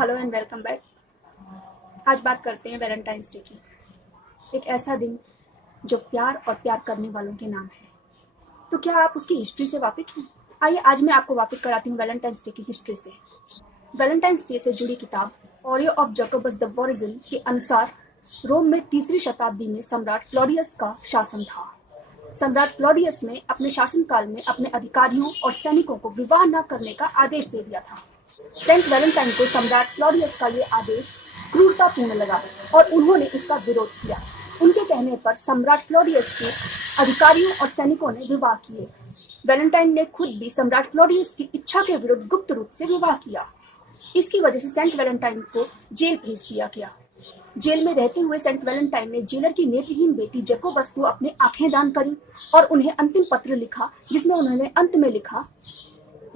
Hello and welcome back. आज बात करते हैं वैलेंटाइंस डे की। एक ऐसा दिन जो प्यार और प्यार करने वालों के नाम है। तो क्या आप उसकी हिस्ट्री से वाकिफ हैं? आइए आज मैं आपको वाकिफ कराती हूँ वैलेंटाइंस डे की हिस्ट्री से। वैलेंटाइंस डे से जुड़ी किताब ऑरियो ऑफ जैकोबस द वॉरिजिन के अनुसार रोम में 3री शताब्दी में सम्राट क्लॉडियस का शासन था। सम्राट क्लॉडियस ने अपने शासनकाल में अपने अधिकारियों और सैनिकों को विवाह न करने का आदेश दे दिया था। सेंट वैलेंटाइन को सम्राट क्लॉडियस का ये आदेश क्रूरतापूर्ण लगा और उन्होंने इसका विरोध किया। उनके कहने पर सम्राट क्लॉडियस के अधिकारियों और सैनिकों ने विवाह किए। वैलेंटाइन ने खुद भी सम्राट क्लॉडियस की इच्छा के विरुद्ध गुप्त रूप से विवाह किया। इसकी वजह से सेंट वैलेंटाइन को जेल भेज दिया गया। जेल में रहते हुए सेंट वैलेंटाइन ने जेलर की नेत्रहीन बेटी जैकोबस को अपने आंखें दान करी और उन्हें अंतिम पत्र लिखा, जिसमें उन्होंने अंत में लिखा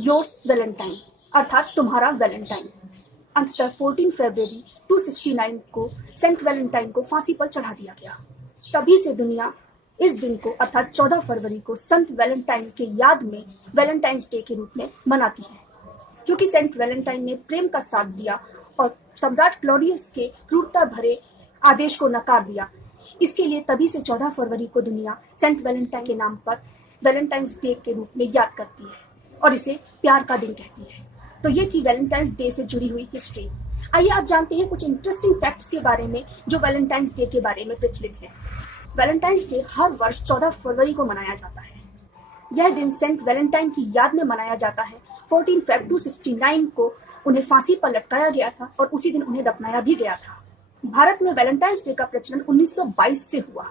योर्स वैलेंटाइन, अर्थात तुम्हारा वैलेंटाइन। अंततः 14 फरवरी 269 को सेंट वैलेंटाइन को फांसी पर चढ़ा दिया गया। तभी से दुनिया इस दिन को अर्थात 14 फरवरी को संत वैलेंटाइन के याद में वैलेंटाइंस डे के रूप में मनाती है, क्योंकि सेंट वैलेंटाइन ने प्रेम का साथ दिया और सम्राट क्लॉडियस के क्रूरता भरे आदेश को नकार दिया। इसके लिए तभी से 14 फरवरी को दुनिया सेंट वैलेंटाइन के नाम पर वैलेंटाइंस डे के रूप में याद करती है और इसे प्यार का दिन कहती है। तो ये थी वैलेंटाइंस डे से जुड़ी हुई हिस्ट्री। आइए आप जानते हैं कुछ इंटरेस्टिंग फैक्ट्स के बारे में जो वैलेंटाइंस डे के बारे में प्रचलित है। वैलेंटाइंस डे हर वर्ष 14 फरवरी को मनाया जाता है। यह दिन सेंट वैलेंटाइन की याद में मनाया जाता है। 14 फरवरी 269 को उन्हें फांसी पर लटकाया गया था और उसी दिन उन्हें दफनाया भी गया था। भारत में वैलेंटाइंस डे का प्रचलन 1922 से हुआ।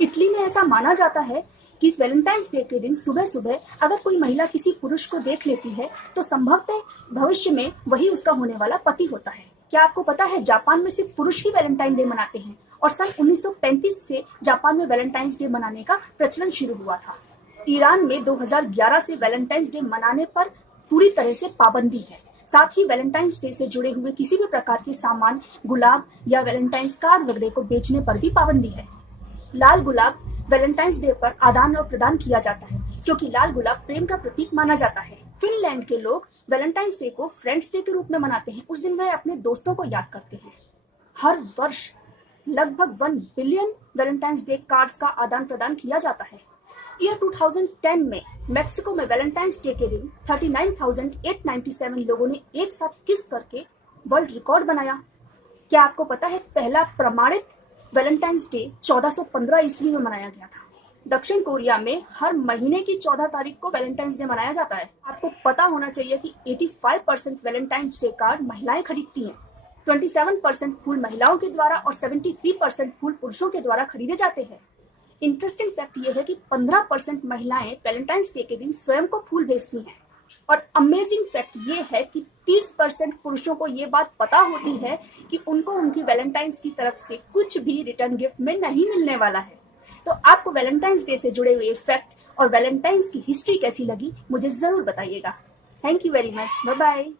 इटली में ऐसा माना जाता है कि वैलेंटाइंस डे के दिन सुबह सुबह अगर कोई महिला किसी पुरुष को देख लेती है तो संभवतः भविष्य में वही उसका होने वाला पति होता है। क्या आपको पता है जापान में सिर्फ पुरुष ही वैलेंटाइन डे मनाते हैं और सन 1935 से जापान में वैलेंटाइंस डे मनाने का प्रचलन शुरू हुआ था। ईरान में 2011 से वैलेंटाइंस डे मनाने पर पूरी तरह से पाबंदी है। साथ ही वैलेंटाइंस डे से जुड़े हुए किसी भी प्रकार के सामान, गुलाब या वैलेंटाइंस कार्ड वगैरह को बेचने पर भी पाबंदी है। लाल गुलाब वैलेंटाइंस डे पर आदान और प्रदान किया जाता है, क्योंकि लाल गुलाब प्रेम का प्रतीक माना जाता है। फिनलैंड के लोग वैलेंटाइंस डे को फ्रेंड्स डे के रूप में मनाते हैं। उस दिन वह अपने दोस्तों को याद करते हैं। हर वर्ष लगभग 1 बिलियन वैलेंटाइंस डे कार्ड्स का आदान प्रदान किया जाता है। ईयर 2010 में मेक्सिको में वैलेंटाइंस डे के दिन 39,897 लोगों ने एक साथ किस करके वर्ल्ड रिकॉर्ड बनाया। क्या आपको पता है पहला प्रमाणित वैलेंटाइंस डे 1415 ईस्वी में मनाया गया था। दक्षिण कोरिया में हर महीने की 14 तारीख को वैलेंटाइंस डे मनाया जाता है। आपको पता होना चाहिए कि 85% वैलेंटाइंस डे कार्ड महिलाएं खरीदती हैं। 27% फूल महिलाओं के द्वारा और 73% फूल पुरुषों के द्वारा खरीदे जाते हैं। इंटरेस्टिंग फैक्ट ये है कि 15% महिलाएं वैलेंटाइंस डे के दिन स्वयं को फूल भेजती हैं और अमेजिंग फैक्ट ये है कि 30% पुरुषों को ये बात पता होती है कि उनको उनकी वैलेंटाइंस की तरफ से कुछ भी रिटर्न गिफ्ट में नहीं मिलने वाला है। तो आपको वैलेंटाइंस डे से जुड़े हुए फैक्ट और वैलेंटाइंस की हिस्ट्री कैसी लगी मुझे जरूर बताइएगा। Thank you very much. Bye bye.